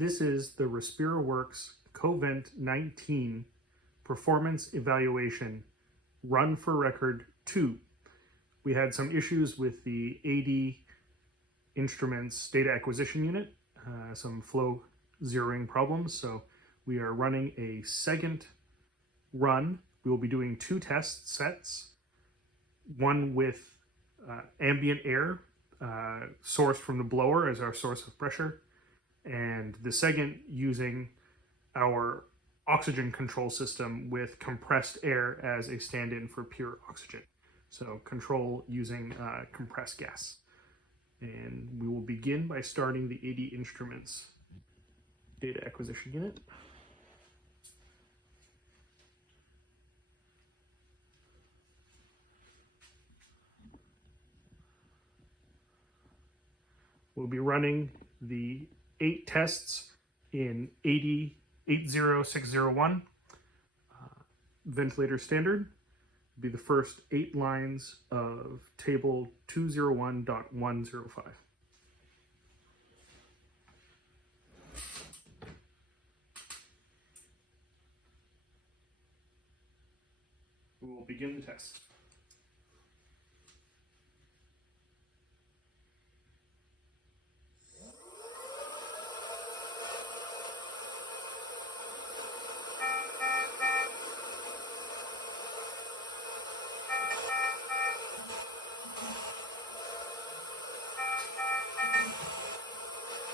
This is the RespiraWorks Covent 19 Performance Evaluation Run for Record 2. We had some issues with the AD Instruments data acquisition unit, some flow zeroing problems, so we are running a second run. We will be doing two test sets, one with ambient air sourced from the blower as our source of pressure, and the second using our oxygen control system with compressed air as a stand-in for pure oxygen. So control using compressed gas. And we will begin by starting the AD Instruments data acquisition unit. We'll be running the 8 tests in 80601 ventilator standard. It'll be the first 8 lines of table 201.105. We will begin the test.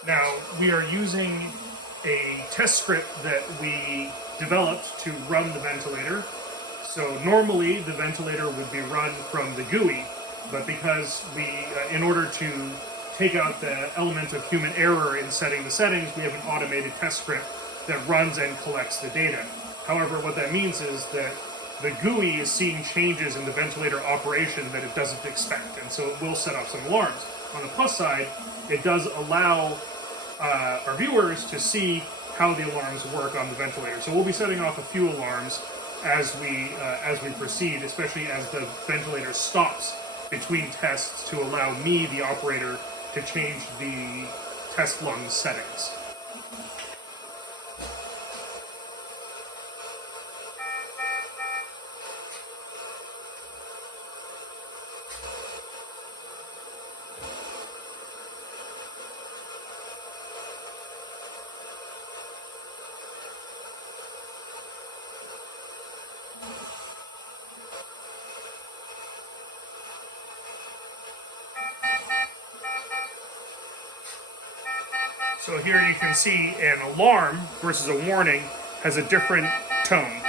Now, we are using a test script that we developed to run the ventilator. So normally the ventilator would be run from the GUI, but because we, in order to take out the element of human error in setting the settings, we have an automated test script that runs and collects the data. However, what that means is that the GUI is seeing changes in the ventilator operation that it doesn't expect, and so it will set off some alarms. On the plus side, it does allow our viewers to see how the alarms work on the ventilator. So we'll be setting off a few alarms as we proceed, especially as the ventilator stops between tests to allow me, the operator, to change the test lung settings. So here you can see an alarm versus a warning has a different tone.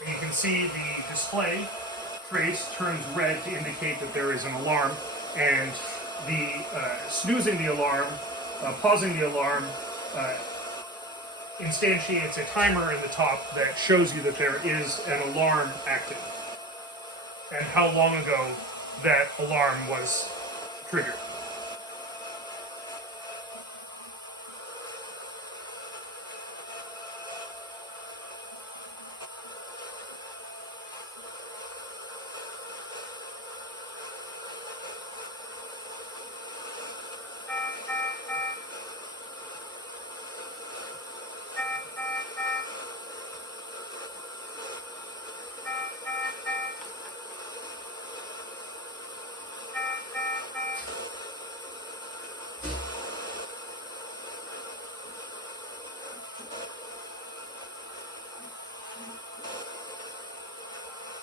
And you can see the display trace turns red to indicate that there is an alarm, and the snoozing the alarm, pausing the alarm, instantiates a timer in the top that shows you that there is an alarm active and how long ago that alarm was triggered.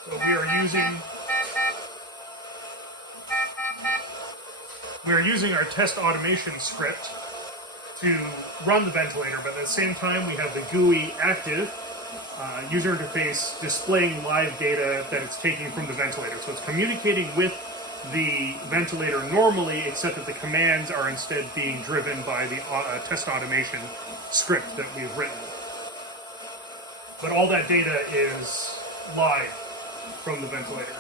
So we are using our test automation script to run the ventilator, but at the same time we have the GUI active, user interface displaying live data that it's taking from the ventilator. So it's communicating with the ventilator normally, except that the commands are instead being driven by the test automation script that we've written. But all that data is live from the ventilator.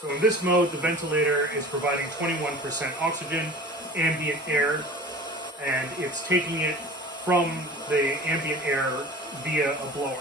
So in this mode, the ventilator is providing 21% oxygen, ambient air, and it's taking it from the ambient air via a blower.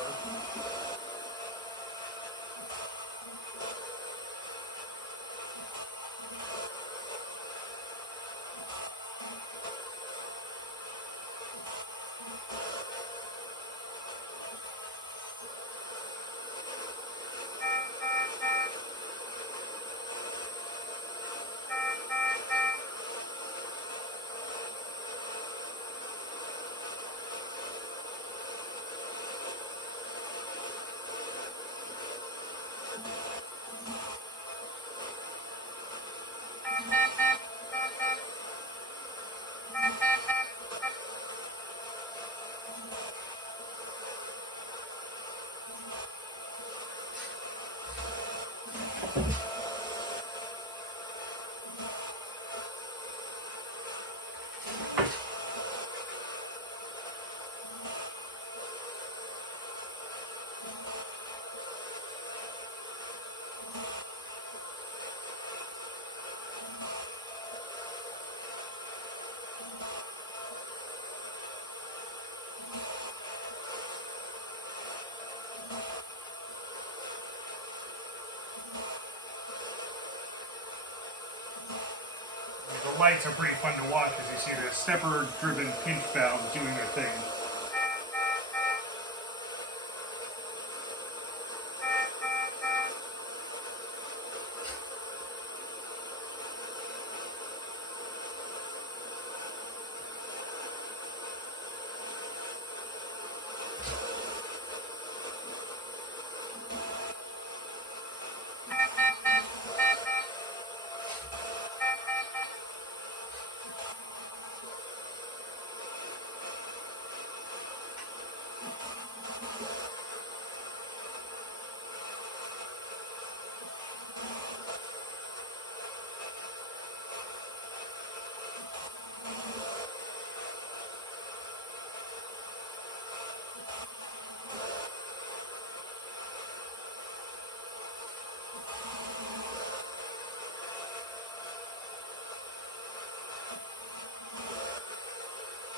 The lights are pretty fun to watch as you see the stepper-driven pinch valves doing their thing.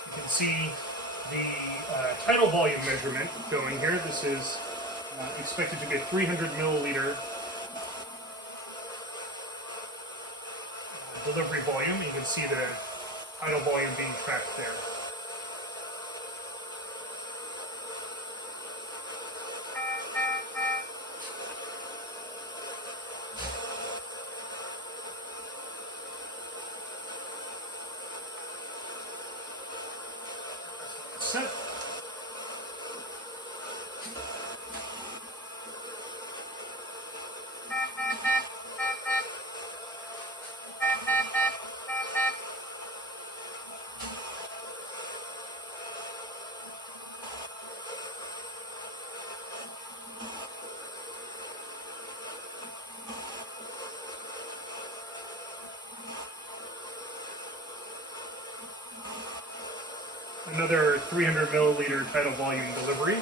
You can see the tidal volume measurement going here. This is expected to be a 300 milliliter delivery volume. You can see the tidal volume being tracked there. Set. Another 300 milliliter tidal volume delivery.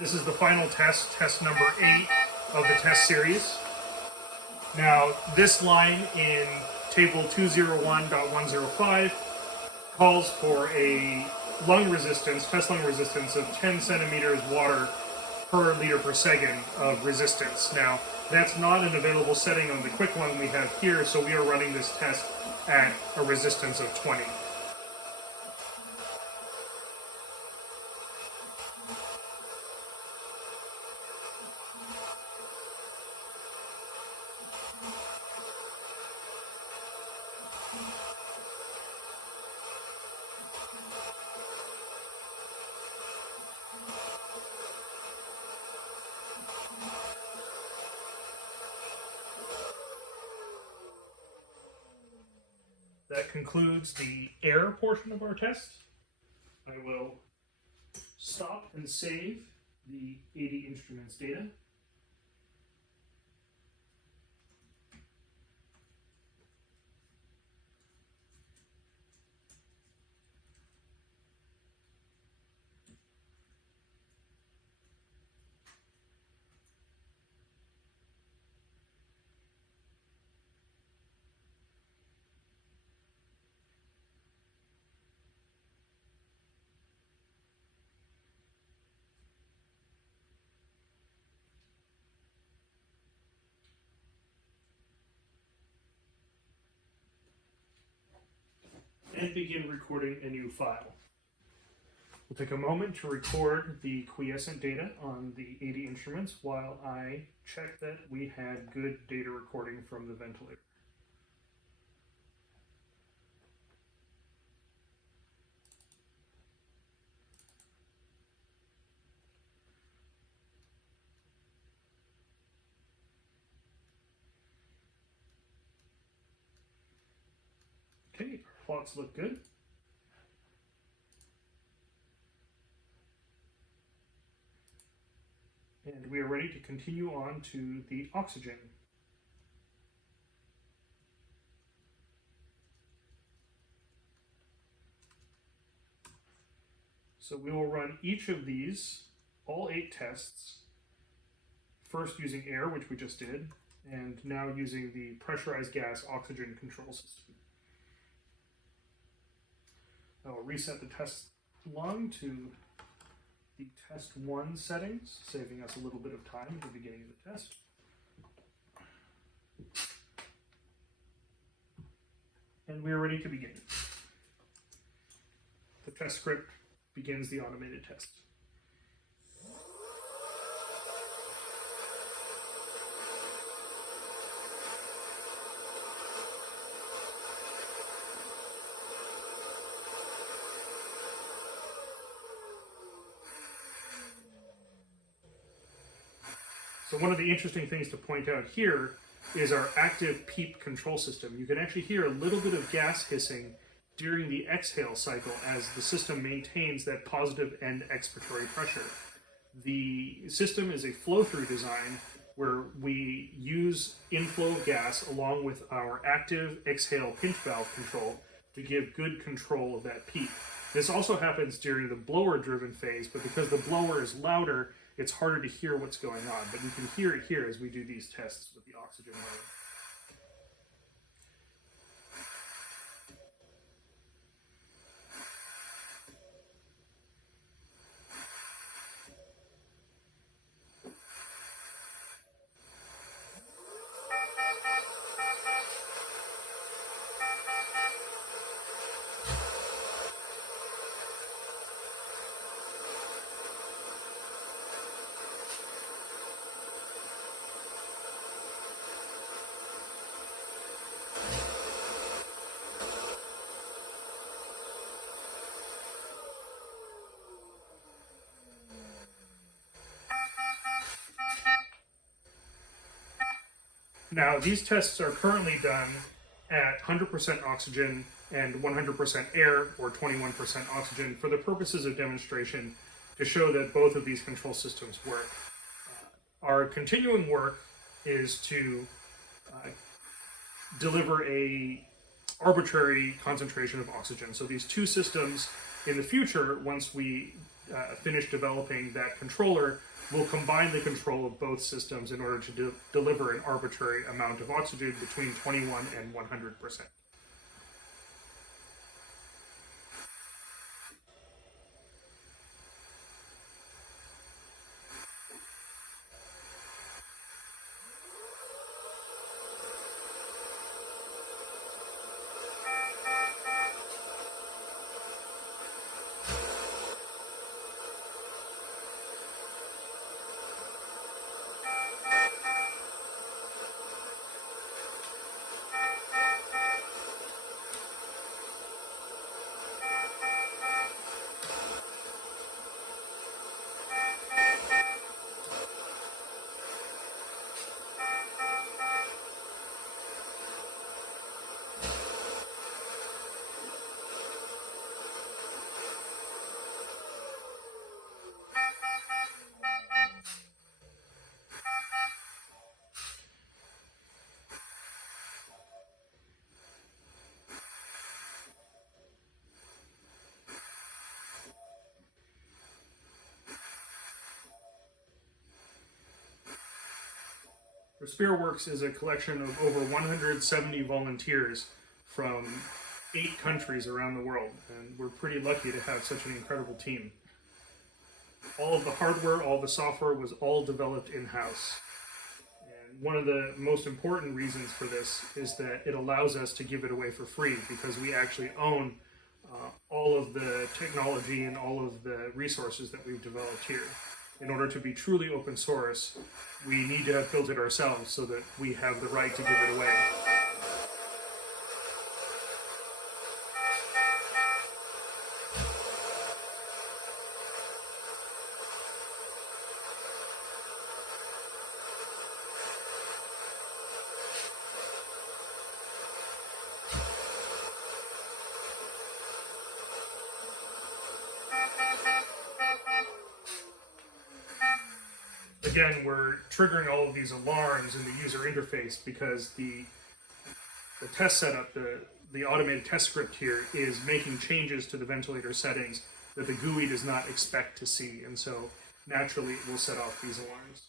This is the final test, test number 8 of the test series. Now, this line in table 201.105 calls for a lung resistance, test lung resistance of 10 centimeters water per liter per second of resistance. Now, that's not an available setting on the quick lung we have here, so we are running this test at a resistance of 20. that concludes the air portion of our test. I will stop and save the 80 instruments data. And begin recording a new file. We'll take a moment to record the quiescent data on the 80 instruments while I check that we had good data recording from the ventilator. Okay, our plots look good. And we are ready to continue on to the oxygen. So we will run each of these, all 8 tests, first using air, which we just did, and now using the pressurized gas oxygen control system. I will reset the test lung to the test 1 settings, saving us a little bit of time at the beginning of the test. And we are ready to begin. The test script begins the automated test. So one of the interesting things to point out here is our active Peep control system. You can actually hear a little bit of gas hissing during the exhale cycle as the system maintains that positive end expiratory pressure. The system is a flow-through design where we use inflow of gas along with our active exhale pinch valve control to give good control of that Peep. This also happens during the blower-driven phase, but because the blower is louder, it's harder to hear what's going on, but you can hear it here as we do these tests with the oxygen load. Now, these tests are currently done at 100% oxygen and 100% air, or 21% oxygen, for the purposes of demonstration to show that both of these control systems work. Our continuing work is to deliver a arbitrary concentration of oxygen. So these two systems, in the future, once we finish developing that controller, we'll combine the control of both systems in order to deliver an arbitrary amount of oxygen between 21 and 100%. RespiraWorks is a collection of over 170 volunteers from 8 countries around the world, and we're pretty lucky to have such an incredible team. All of the hardware, all the software was all developed in-house. And one of the most important reasons for this is that it allows us to give it away for free, because we actually own all of the technology and all of the resources that we've developed here. In order to be truly open source, we need to have built it ourselves so that we have the right to give it away. Again, we're triggering all of these alarms in the user interface because the test setup, the automated test script here is making changes to the ventilator settings that the GUI does not expect to see, and so naturally it will set off these alarms.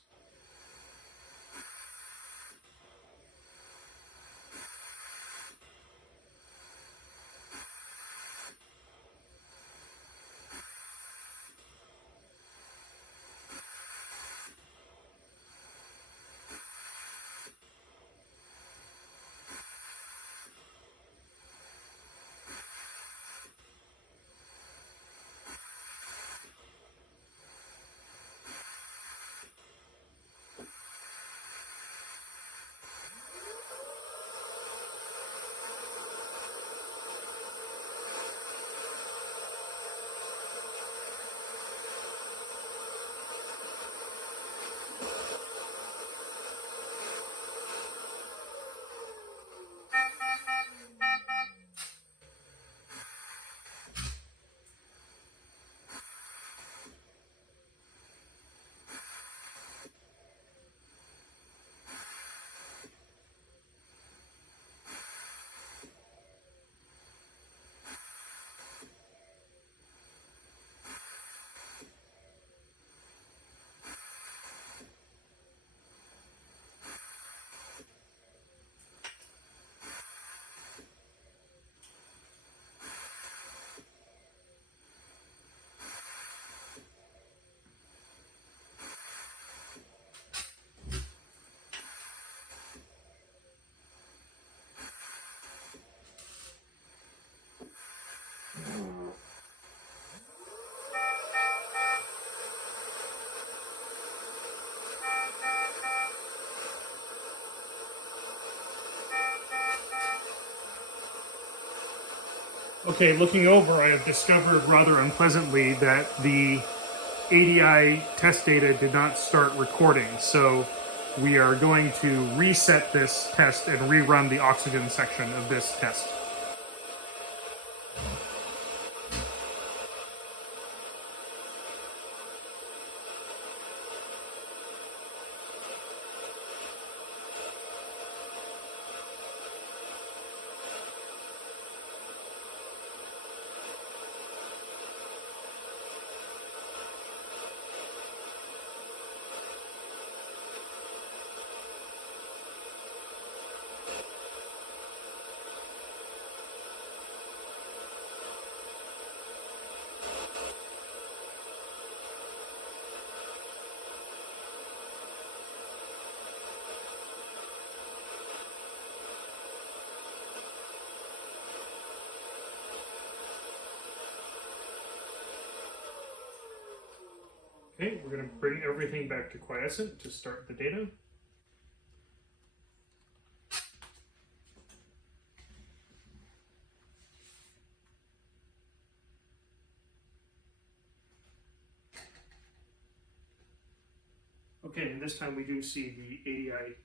Okay, looking over, I have discovered rather unpleasantly that the ADI test data did not start recording, so we are going to reset this test and rerun the oxygen section of this test. Okay, we're going to bring everything back to quiescent to start the data. Okay, and this time we do see the ADI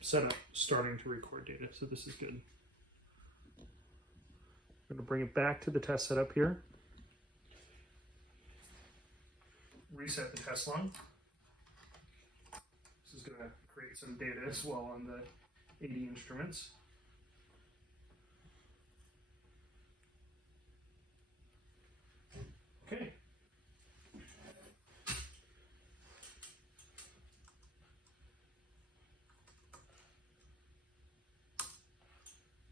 setup starting to record data, so this is good. I'm going to bring it back to the test setup here. Reset the test line. This is going to create some data as well on the AD instruments. Okay.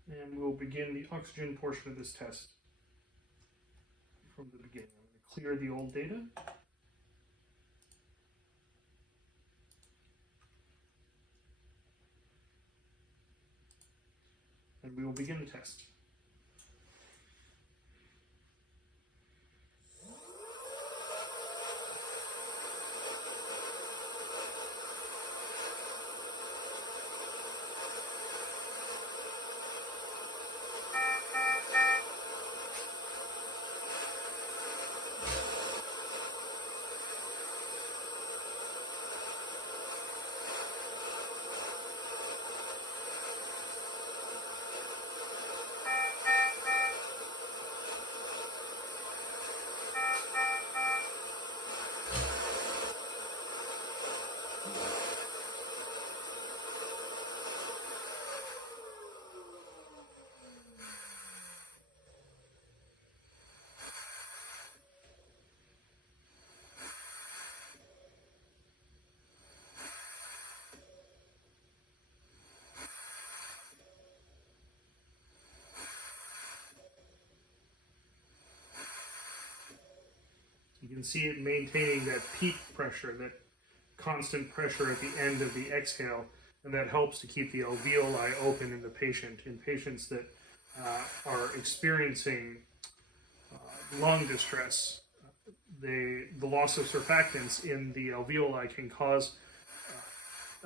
And we'll begin the oxygen portion of this test from the beginning. I'm going to clear the old data. And we will begin the test. You can see it maintaining that peak pressure, that constant pressure at the end of the exhale, and that helps to keep the alveoli open in the patient. In patients that are experiencing lung distress, the loss of surfactants in the alveoli can cause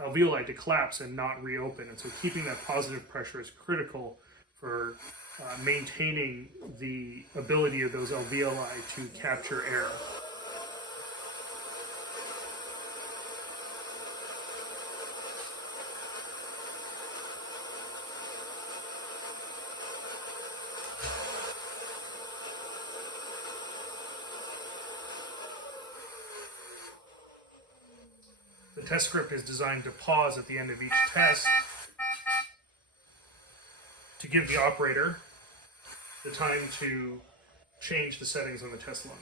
alveoli to collapse and not reopen. And so keeping that positive pressure is critical for maintaining the ability of those alveoli to capture air. The test script is designed to pause at the end of each test to give the operator the time to change the settings on the test lung.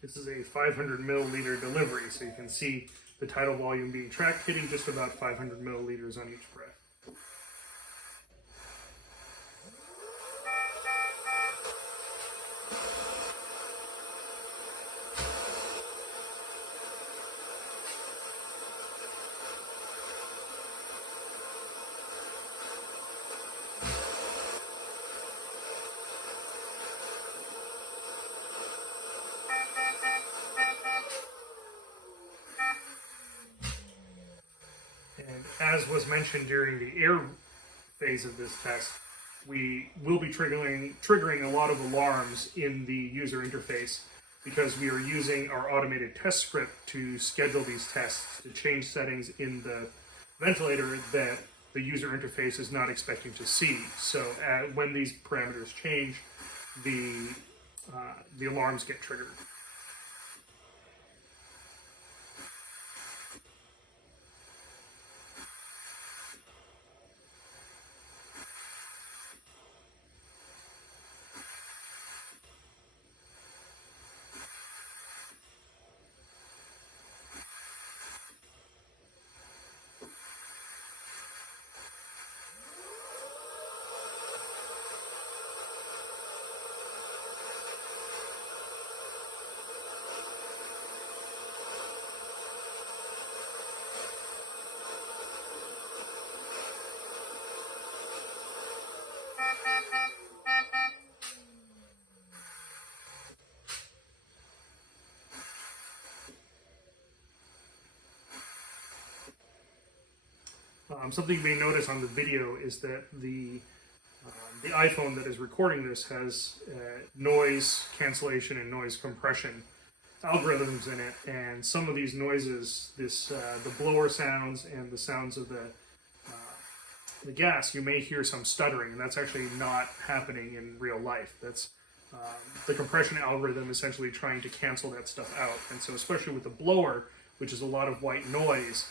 This is a 500 milliliter delivery, so you can see the tidal volume being tracked, hitting just about 500 milliliters on each breath. And as was mentioned during the air phase of this test, we will be triggering a lot of alarms in the user interface because we are using our automated test script to schedule these tests, to change settings in the ventilator that the user interface is not expecting to see. So when these parameters change, the alarms get triggered. Something you may notice on the video is that the iPhone that is recording this has noise cancellation and noise compression algorithms in it, and some of these noises, the blower sounds and the sounds of the gas, you may hear some stuttering, and that's actually not happening in real life. That's the compression algorithm essentially trying to cancel that stuff out. And so especially with the blower, which is a lot of white noise,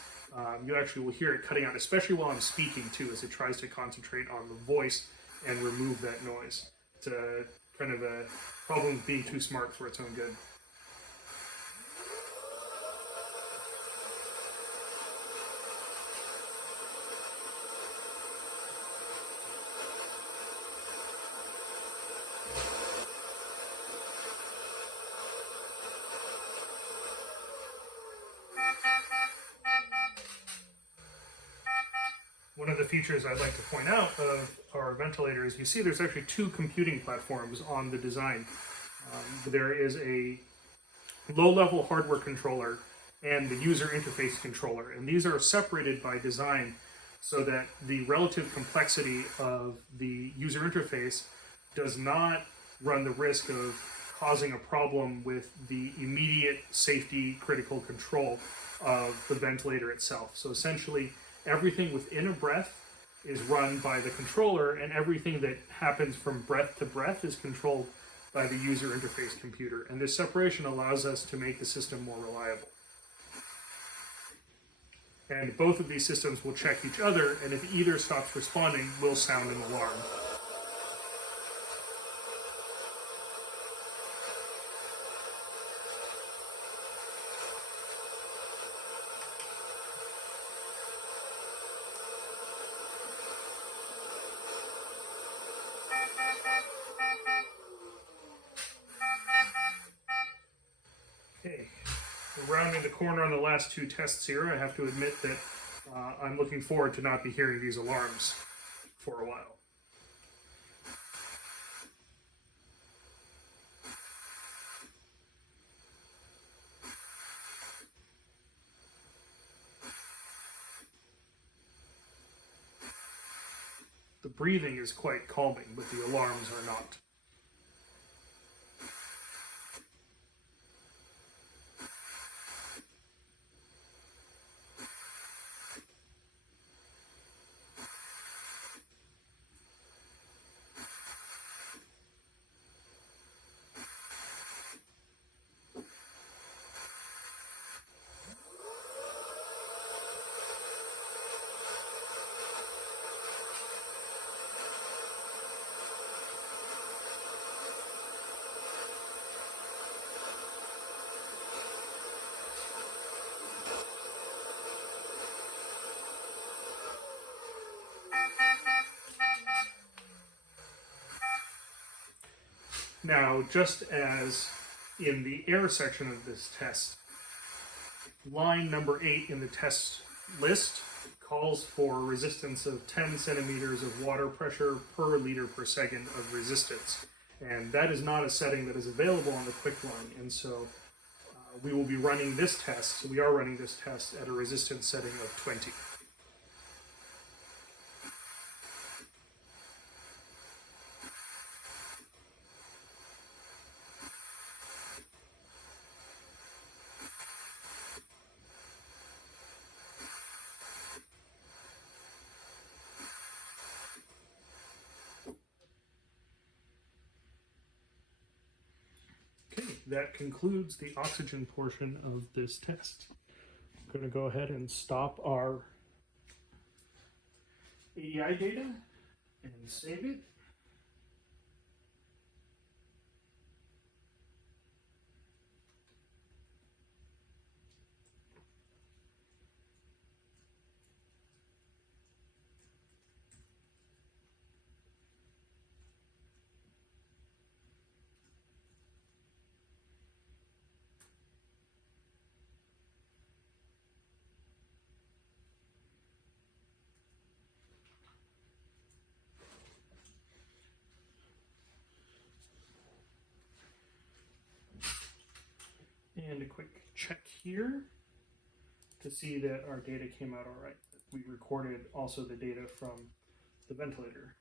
you actually will hear it cutting out, especially while I'm speaking too, as it tries to concentrate on the voice and remove that noise. It's a kind of a problem with being too smart for its own good. One of the features I'd like to point out of our ventilator is you see there's actually two computing platforms on the design. There is a low-level hardware controller and the user interface controller, and these are separated by design so that the relative complexity of the user interface does not run the risk of causing a problem with the immediate safety critical control of the ventilator itself. So essentially, everything within a breath is run by the controller, and everything that happens from breath to breath is controlled by the user interface computer. And this separation allows us to make the system more reliable. And both of these systems will check each other, and if either stops responding, will sound an alarm. Okay, we're rounding the corner on the last two tests here. I have to admit that I'm looking forward to not be hearing these alarms for a while. The breathing is quite calming, but the alarms are not. Now, just as in the air section of this test, line number 8 in the test list calls for resistance of 10 centimeters of water pressure per liter per second of resistance. And that is not a setting that is available on the quick line. And so we will be running this test. So we are running this test at a resistance setting of 20. that concludes the oxygen portion of this test. I'm going to go ahead and stop our AEI data and save it. And a quick check here to see that our data came out all right. We recorded also the data from the ventilator.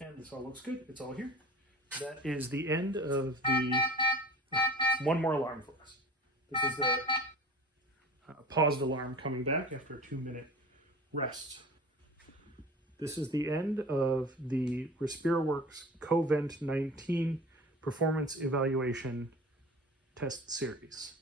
And this all looks good. It's all here. That is the end of the... one more alarm for us. This is the paused alarm coming back after a 2-minute rest. This is the end of the RespiraWorks Covent 19 Performance Evaluation Test Series.